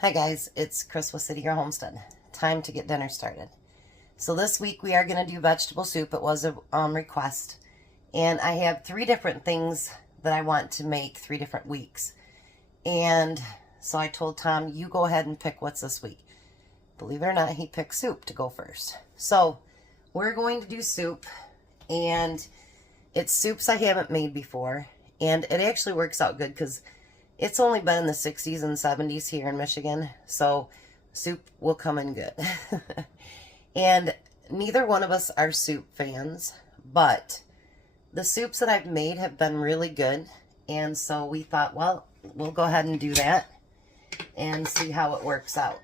Hi guys, it's Chris with City Girl Homestead. Time to get dinner started. So this week we are going to do vegetable soup. It was a request. And I have 3 different things that I want to make 3 different weeks. And so I told Tom, you go ahead and pick what's this week. Believe it or not, he picked soup to go first. So we're going to do soup. And it's soups I haven't made before. And it actually works out good because it's only been in the 60s and 70s here in Michigan, so soup will come in good. And neither one of us are soup fans, but the soups that I've made have been really good, and so we thought, well, we'll go ahead and do that and see how it works out.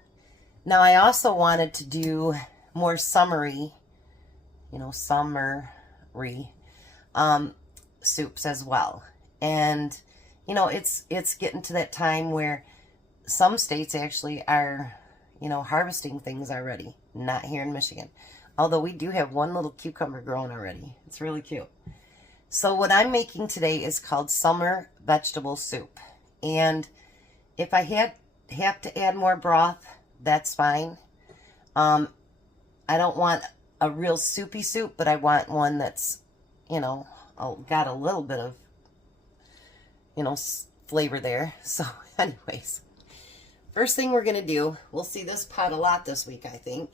Now, I also wanted to do more summery soups as well. And it's getting to that time where some states actually are, harvesting things already. Not here in Michigan. Although we do have one little cucumber growing already. It's really cute. So what I'm making today is called summer vegetable soup. And if I have to add more broth, that's fine. I don't want a real soupy soup, but I want one that's, got a little bit of flavor there. So anyways, first thing we're going to do, we'll see this pot a lot this week, I think.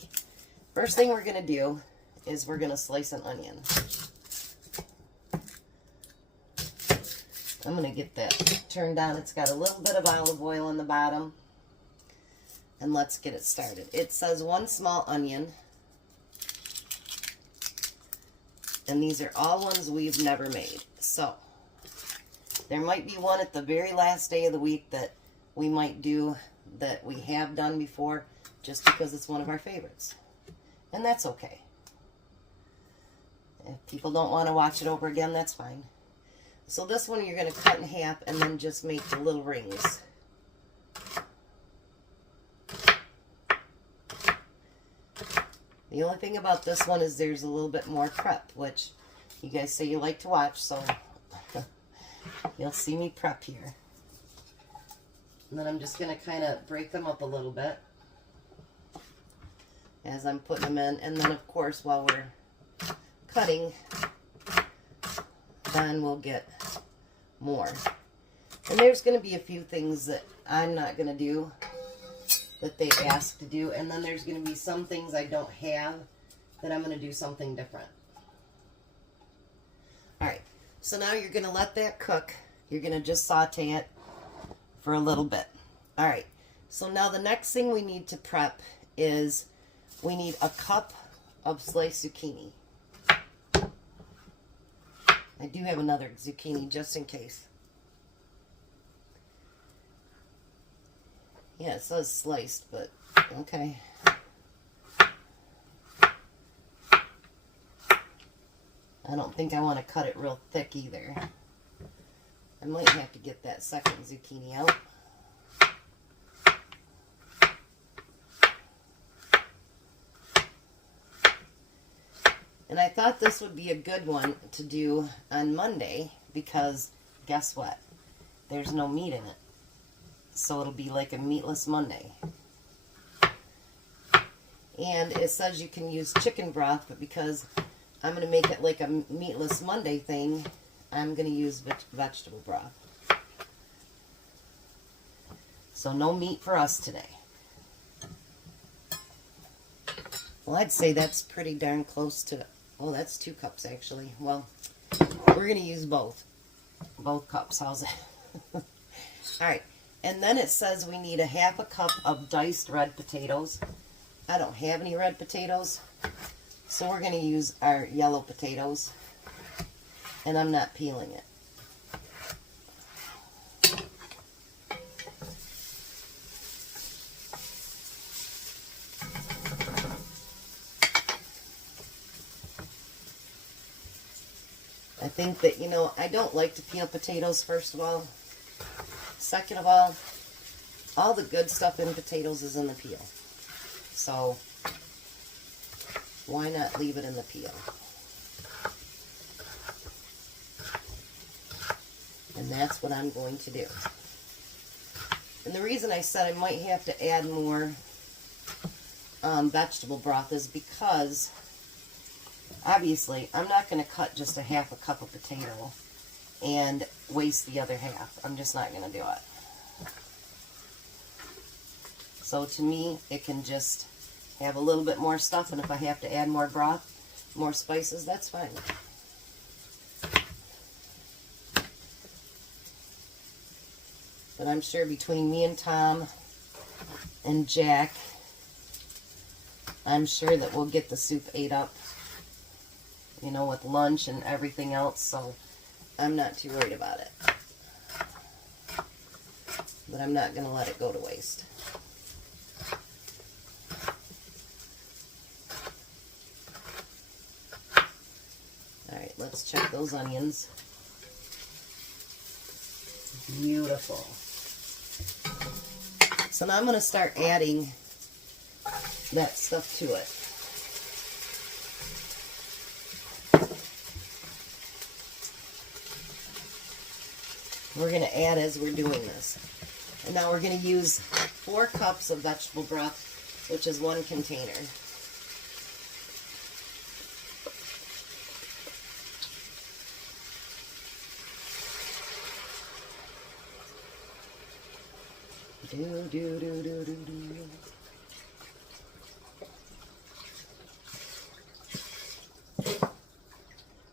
First thing we're going to do is we're going to slice an onion. I'm going to get that turned on. It's got a little bit of olive oil in the bottom. And let's get it started. It says 1 small onion. And these are all ones we've never made. So there might be one at the very last day of the week that we might do that we have done before just because it's one of our favorites. And that's okay. If people don't want to watch it over again, that's fine. So this one you're going to cut in half and then just make the little rings. The only thing about this one is there's a little bit more prep, which you guys say you like to watch, so you'll see me prep here. And then I'm just going to kind of break them up a little bit as I'm putting them in. And then, of course, while we're cutting, then we'll get more. And there's going to be a few things that I'm not going to do that they ask to do. And then there's going to be some things I don't have that I'm going to do something different. All right. So now you're going to let that cook. You're going to just saute it for a little bit. All right. So now the next thing we need to prep is we need a cup of sliced zucchini. I do have another zucchini just in case. Yeah, it says sliced, but okay. I don't think I want to cut it real thick either. I might have to get that second zucchini out. And I thought this would be a good one to do on Monday because guess what? There's no meat in it. So it'll be like a meatless Monday. And it says you can use chicken broth, but because I'm going to make it like a meatless Monday thing, I'm going to use vegetable broth. So no meat for us today. Well, I'd say that's pretty darn close to, oh, that's 2 cups actually. Well, we're going to use both cups. How's it? All right. And then it says we need a 1/2 cup of diced red potatoes. I don't have any red potatoes, so we're going to use our yellow potatoes. And I'm not peeling it. I think that, I don't like to peel potatoes, first of all. Second of all the good stuff in potatoes is in the peel. So, why not leave it in the peel? And that's what I'm going to do. And the reason I said I might have to add more vegetable broth is because, obviously, I'm not going to cut just a half a cup of potato and waste the other half. I'm just not going to do it. So to me, it can just have a little bit more stuff, and if I have to add more broth, more spices, that's fine. But I'm sure between me and Tom and Jack, I'm sure that we'll get the soup ate up, you know, with lunch and everything else, so I'm not too worried about it. But I'm not going to let it go to waste. Alright, let's check those onions. Beautiful. So now I'm going to start adding that stuff to it. We're going to add as we're doing this. And now we're going to use 4 cups of vegetable broth, which is 1 container.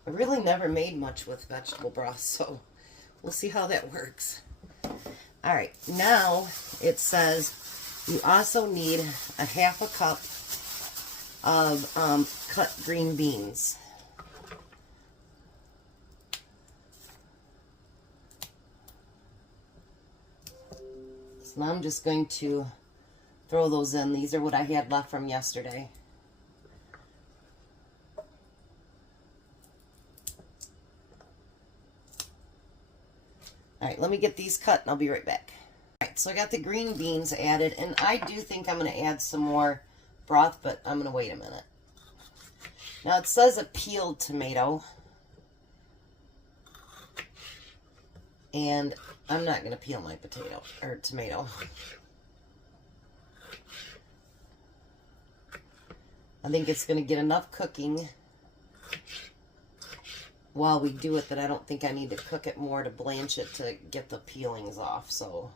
I really never made much with vegetable broth, so we'll see how that works. Alright, now it says you also need a half a cup of cut green beans. So now I'm just going to throw those in. These are what I had left from yesterday. Alright, let me get these cut and I'll be right back. Alright, so I got the green beans added, and I do think I'm going to add some more broth, but I'm going to wait a minute. Now it says a peeled tomato, and I'm not going to peel my tomato. I think it's going to get enough cooking while we do it that I don't think I need to cook it more to blanch it to get the peelings off. So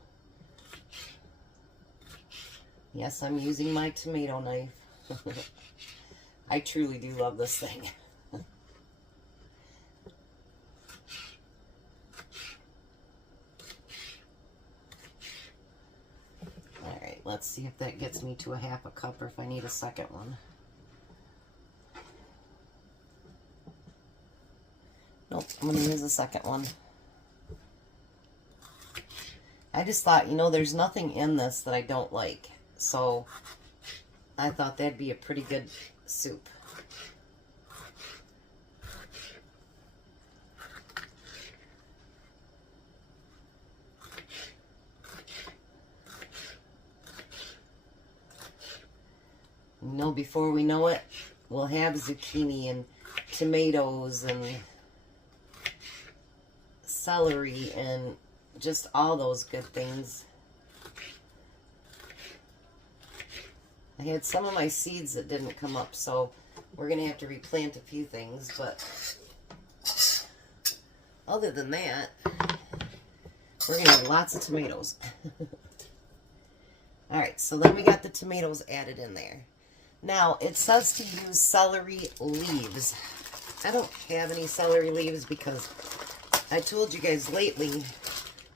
yes, I'm using my tomato knife. I truly do love this thing. Alright, let's see if that gets me to a half a cup or if I need a second one. Nope, I'm going to use the second one. I just thought, you know, there's nothing in this that I don't like. So I thought that'd be a pretty good soup. You know, before we know it, we'll have zucchini and tomatoes and celery and just all those good things. I had some of my seeds that didn't come up, so we're going to have to replant a few things, but other than that, we're going to have lots of tomatoes. Alright, so then we got the tomatoes added in there. Now, it says to use celery leaves. I don't have any celery leaves because I told you guys lately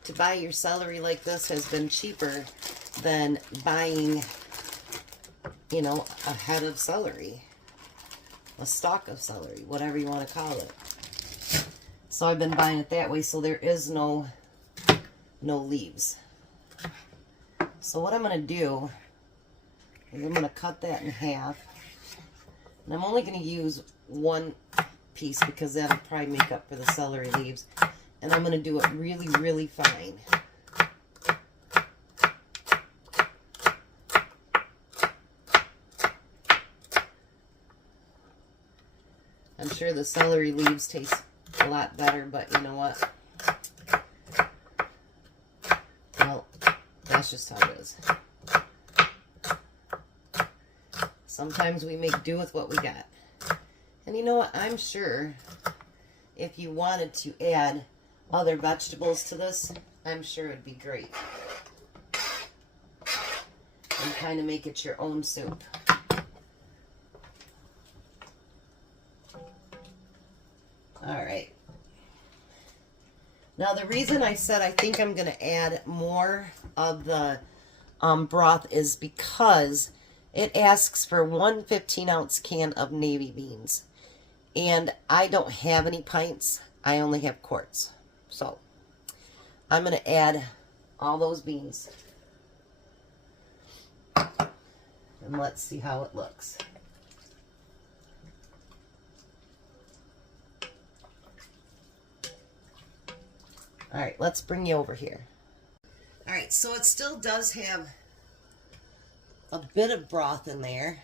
to buy your celery like this has been cheaper than buying, you know, a head of celery, a stalk of celery, whatever you want to call it. So I've been buying it that way, so there is no leaves. So what I'm going to do is I'm going to cut that in half, and I'm only going to use 1 piece because that'll probably make up for the celery leaves. And I'm going to do it really, really fine. I'm sure the celery leaves taste a lot better, but you know what? Well, that's That's just how it is. Sometimes we make do with what we got. And you know what? I'm sure if you wanted to add other vegetables to this, I'm sure it'd be great. And kind of make it your own soup. Alright. Now the reason I said I think I'm going to add more of the broth is because it asks for 1 15-ounce can of navy beans. And I don't have any pints. I only have quarts. So I'm going to add all those beans. And let's see how it looks. All right, let's bring you over here. All right, so it still does have a bit of broth in there.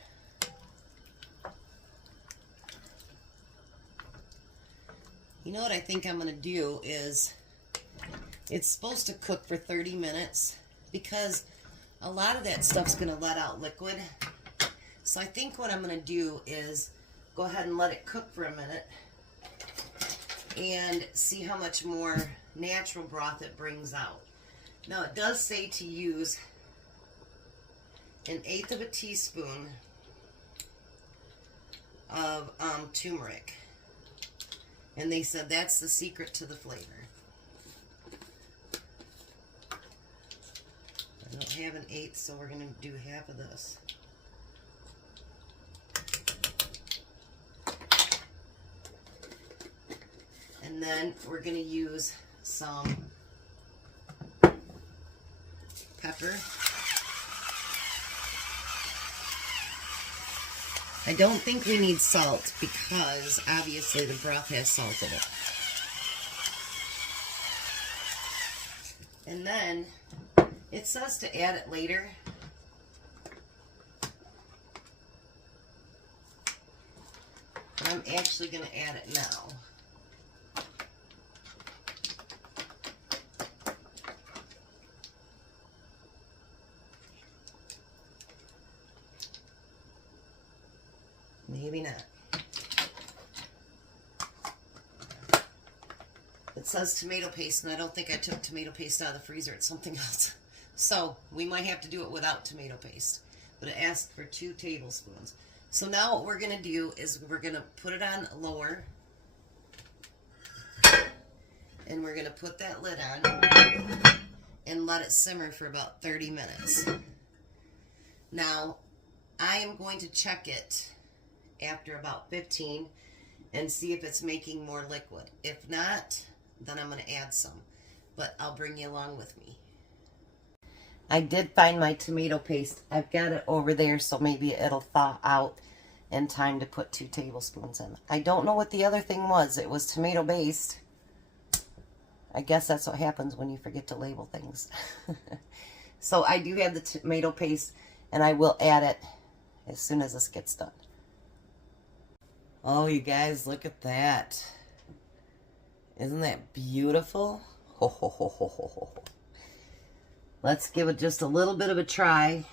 You know what I think I'm going to do is, it's supposed to cook for 30 minutes because a lot of that stuff's going to let out liquid. So I think what I'm going to do is go ahead and let it cook for a minute and see how much more natural broth it brings out. Now it does say to use 1/8 of a teaspoon of turmeric. And they said that's the secret to the flavor. I don't have 1/8, so we're going to do half of this. And then we're going to use some pepper. I don't think we need salt because obviously the broth has salt in it. And then it says to add it later. But I'm actually going to add it now. Maybe not. It says tomato paste, and I don't think I took tomato paste out of the freezer. It's something else. So we might have to do it without tomato paste. But it asked for 2 tablespoons. So now what we're going to do is we're going to put it on lower. And we're going to put that lid on and let it simmer for about 30 minutes. Now, I am going to check it after about 15 and see if it's making more liquid. If not, then I'm going to add some, but I'll bring you along with me. I did find my tomato paste. I've got it over there, so maybe it'll thaw out in time to put 2 tablespoons in. I don't know what the other thing was. It was tomato based. I guess that's what happens when you forget to label things. So I do have the tomato paste, and I will add it as soon as this gets done. Oh, you guys, look at that. Isn't that beautiful? Ho, ho, ho, ho, ho, ho. Let's give it just a little bit of a try.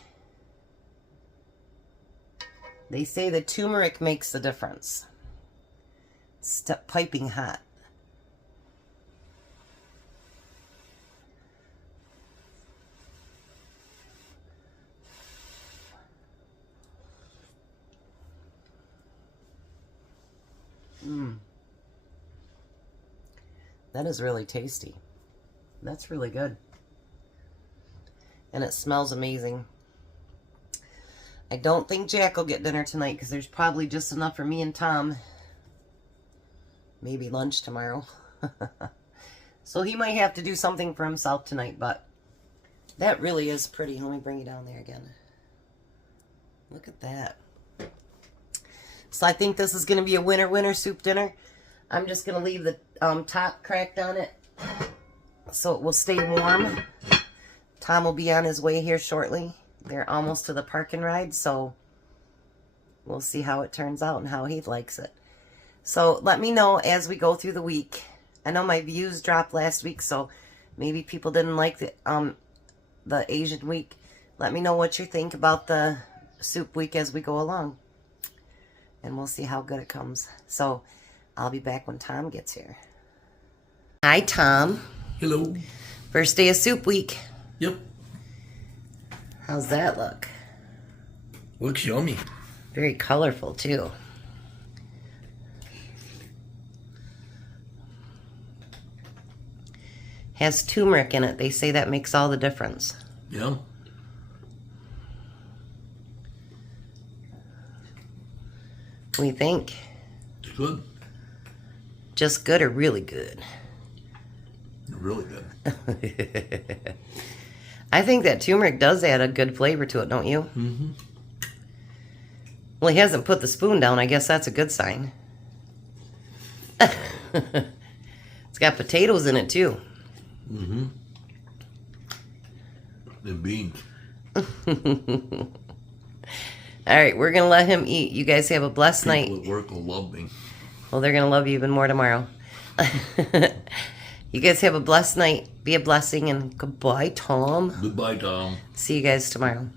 They say the turmeric makes the difference. It's piping hot. That is really tasty. That's really good. And it smells amazing. I don't think Jack will get dinner tonight because there's probably just enough for me and Tom. Maybe lunch tomorrow. So he might have to do something for himself tonight, but that really is pretty. Let me bring you down there again. Look at that. So I think this is going to be a winter soup dinner. I'm just going to leave the top cracked on it so it will stay warm. Tom will be on his way here shortly. They're almost to the parking ride, so we'll see how it turns out and how he likes it. So let me know as we go through the week. I know my views dropped last week, so maybe people didn't like the Asian week. Let me know what you think about the soup week as we go along. And we'll see how good it comes. So I'll be back when Tom gets here. Hi, Tom. Hello. First day of soup week. Yep. How's that look? Looks yummy. Very colorful, too. Has turmeric in it. They say that makes all the difference. Yeah. What do you think? It's good. Just good or really good? Really good. I think that turmeric does add a good flavor to it, don't you? Mm-hmm. Well, he hasn't put the spoon down. I guess that's a good sign. It's got potatoes in it, too. Mm-hmm. And beans. All right, we're going to let him eat. You guys have a blessed night. People at work will love me. Well, they're going to love you even more tomorrow. You guys have a blessed night. Be a blessing, and goodbye, Tom. Goodbye, Tom. See you guys tomorrow.